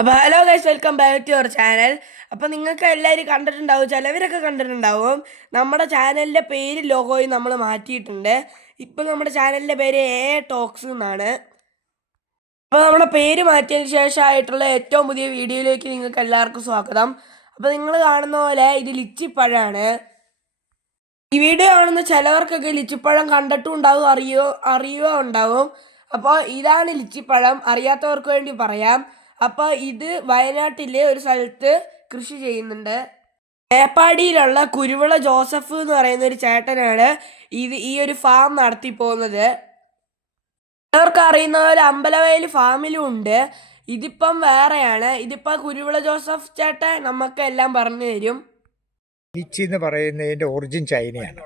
അപ്പോൾ hello guys welcome back to your channel അപ്പോൾ നിങ്ങൾക്ക് എല്ലാവരും കണ്ടിട്ടുണ്ടാവും ചിലവരൊക്കെ കണ്ടിട്ടുണ്ടാവും. നമ്മുടെ ചാനലിന്റെ പേര് ലോഗോയും നമ്മൾ മാറ്റിയിട്ടുണ്ട്. ഇപ്പം നമ്മുടെ ചാനലിന്റെ പേര് എ ടോക്സ് എന്നാണ്. അപ്പോൾ നമ്മുടെ പേര് മാറ്റിയതിന് ശേഷമായിട്ടുള്ള ഏറ്റവും പുതിയ വീഡിയോയിലേക്ക് നിങ്ങൾക്ക് എല്ലാവർക്കും സ്വാഗതം. അപ്പോൾ നിങ്ങൾ കാണുന്ന പോലെ ഇത് ലിച്ചിപ്പഴമാണ് ഈ വീഡിയോ കാണുന്ന ചിലവർക്കൊക്കെ ലിച്ചിപ്പഴം കണ്ടിട്ടും ഉണ്ടാവും അറിയോ അറിയുക ഉണ്ടാവും. അപ്പോൾ ഇതാണ് ലിച്ചിപ്പഴം അറിയാത്തവർക്ക് വേണ്ടി പറയാം. അപ്പോൾ ഇത് വയനാട്ടിലെ ഒരു സ്ഥലത്ത് കൃഷി ചെയ്യുന്നുണ്ട്. മേപ്പാടിയിലുള്ള കുരുവിള ജോസഫ് എന്ന് പറയുന്ന ഒരു ചേട്ടനാണ് ഇത് ഈ ഒരു ഫാം നടത്തി പോകുന്നത്. എല്ലാവർക്കും അറിയുന്ന ഒരു അമ്പലവയൽ ഫാമിലും ഉണ്ട്. ഇതിപ്പം വേറെയാണ്. ഇതിപ്പോൾ കുരുവിള ജോസഫ് ചേട്ടൻ നമുക്ക് എല്ലാം പറഞ്ഞു തരും. ലിച്ചി എന്ന് പറയുന്നതിന്റെ ഒറിജിൻ ചൈനയാണ്.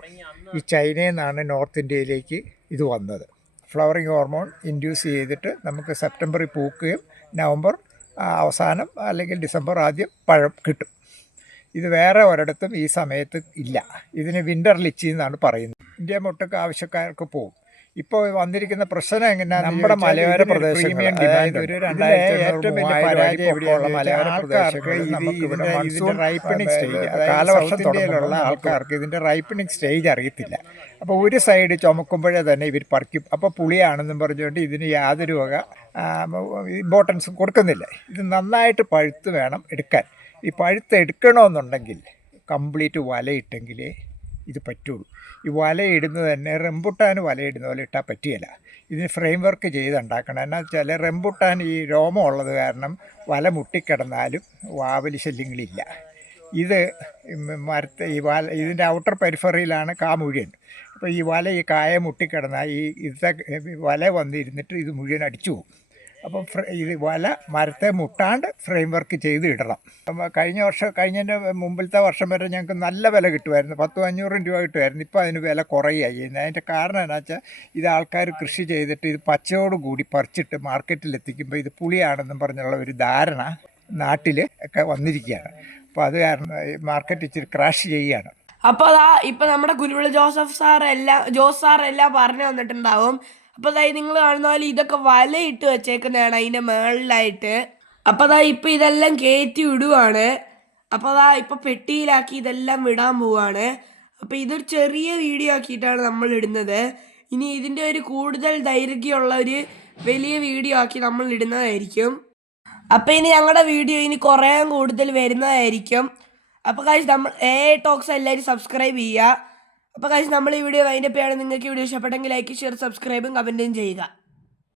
ഈ ചൈനയിൽ നിന്നാണ് നോർത്ത് ഇന്ത്യയിലേക്ക് ഇത് വന്നത്. ഫ്ലവറിങ് ഹോർമോൺ ഇൻഡ്യൂസ് ചെയ്തിട്ട് നമുക്ക് സെപ്റ്റംബറിൽ പൂക്കുകയും നവംബർ അവസാനം അല്ലെങ്കിൽ ഡിസംബർ ആദ്യം പഴം കിട്ടും. ഇത് വേറെ ഒരിടത്തും ഈ സമയത്ത് ഇല്ല. ഇതിന് വിന്റർ ലിച്ചി എന്നാണ് പറയുന്നത്. ഇന്ത്യ മുട്ടക്ക് ആവശ്യക്കാർക്ക് പോകും ഇപ്പോൾ വന്നിരിക്കുന്ന പ്രശ്നം എങ്ങനെ നമ്മുടെ മലയോര പ്രദേശങ്ങൾ, ഒരു രണ്ടായിരത്തി മലയോര റൈപ്പണിങ് സ്റ്റേജ് ആൾക്കാർക്ക് ഇതിന്റെ റൈപ്പണിങ് സ്റ്റേജ് അറിയത്തില്ല. അപ്പോൾ ഒരു സൈഡ് ചുമക്കുമ്പോഴേ തന്നെ ഇവർ പറിക്കും. അപ്പോൾ പുളിയാണെന്നും പറഞ്ഞുകൊണ്ട് ഇതിന് യാതൊരു വക ഇമ്പോർട്ടൻസും കൊടുക്കുന്നില്ല. ഇത് നന്നായിട്ട് പഴുത്ത് വേണം എടുക്കാൻ. ഈ പഴുത്ത് എടുക്കണമെന്നുണ്ടെങ്കിൽ കംപ്ലീറ്റ് വലയിട്ടെങ്കിലേ ഇത് പറ്റുള്ളൂ. ഈ വലയിടുന്നത് തന്നെ റെമ്പുട്ടാൻ വലയിടുന്ന പോലെ ഇട്ടാൽ പറ്റുകയില്ല ഇതിന് ഫ്രെയിം വർക്ക് ചെയ്തുണ്ടാക്കണം. എന്നാ വെച്ചാൽ റെമ്പുട്ടാൻ ഈ രോമം ഉള്ളത് കാരണം വല മുട്ടിക്കിടന്നാലും വാവലി ശല്യങ്ങളില്ല. ഇത് മരത്തെ ഈ വല ഇതിന്റെ ഔട്ടർ പെരിഫറിയിലാണ് കാ മുഴുവൻ. അപ്പോൾ ഈ വല ഈ കായ മുട്ടിക്കിടന്നാൽ ഈ ഇത് വല വന്നിരുന്നിട്ട് ഇത് മുഴുവൻ അടിച്ചു പോകും. അപ്പം ഇത് വല മരത്തെ മുട്ടാണ്ട് ഫ്രെയിം വർക്ക് ചെയ്ത് ഇടണം. കഴിഞ്ഞ വർഷം കഴിഞ്ഞതിന്റെ മുമ്പിലത്തെ വർഷം വരെ ഞങ്ങൾക്ക് നല്ല വില കിട്ടുമായിരുന്നു. പത്തും അഞ്ഞൂറും രൂപ കിട്ടുമായിരുന്നു. ഇപ്പോൾ അതിന് വില കുറയുകയായി അതിന്റെ കാരണം എന്താ വെച്ചാൽ ഇത് ആൾക്കാർ കൃഷി ചെയ്തിട്ട് ഇത് പച്ചയോട് കൂടി പറിച്ചിട്ട് മാർക്കറ്റിൽ എത്തിക്കുമ്പോൾ ഇത് പുളിയാണെന്നും പറഞ്ഞുള്ള ഒരു ധാരണ നാട്ടിൽ ഒക്കെ വന്നിരിക്കുകയാണ്. അപ്പോൾ അത് കാരണം മാർക്കറ്റ് ഇച്ചിരി ക്രാഷ് ചെയ്യുകയാണ്. അപ്പോൾ അതാ ഇപ്പൊ നമ്മുടെ ഗുരുവിള ജോസഫ് സാർ എല്ലാം ജോസ് സാർ എല്ലാം പറഞ്ഞു തന്നിട്ടുണ്ടാവും. അപ്പോൾ അതായത് നിങ്ങൾ കാണുന്ന പോലെ ഇതൊക്കെ വലയിട്ട് വെച്ചേക്കുന്നതാണ് അതിന്റെ മേളിലായിട്ട്. അപ്പോൾ അതാ ഇപ്പൊ ഇതെല്ലാം കയറ്റി വിടുവാണ് അപ്പോൾ അതാ ഇപ്പൊ പെട്ടിയിലാക്കി ഇതെല്ലാം വിടാൻ പോവാണ്. അപ്പോൾ ഇതൊരു ചെറിയ വീഡിയോ ആക്കിയിട്ടാണ് നമ്മൾ ഇടുന്നത്. ഇനി ഇതിന്റെ ഒരു കൂടുതൽ ദൈർഘ്യമുള്ള ഒരു വലിയ വീഡിയോ ആക്കി നമ്മൾ ഇടുന്നതായിരിക്കും. അപ്പോൾ ഇനി ഞങ്ങളുടെ വീഡിയോ ഇനി കുറേ കൂടുതൽ വരുന്നതായിരിക്കും. അപ്പോൾ കാശ് നമ്മൾ എ ടോക്സ് എല്ലാവരും സബ്സ്ക്രൈബ് ചെയ്യുക. അപ്പോൾ കാശ് നമ്മൾ ഈ വീഡിയോ വൈൻഡപ്പ് പേരാണ് നിങ്ങൾക്ക് വീഡിയോ ഇഷ്ടപ്പെട്ടെങ്കിൽ ലൈക്ക് ഷെയർ സബ്സ്ക്രൈബും കമന്റും ചെയ്യുക.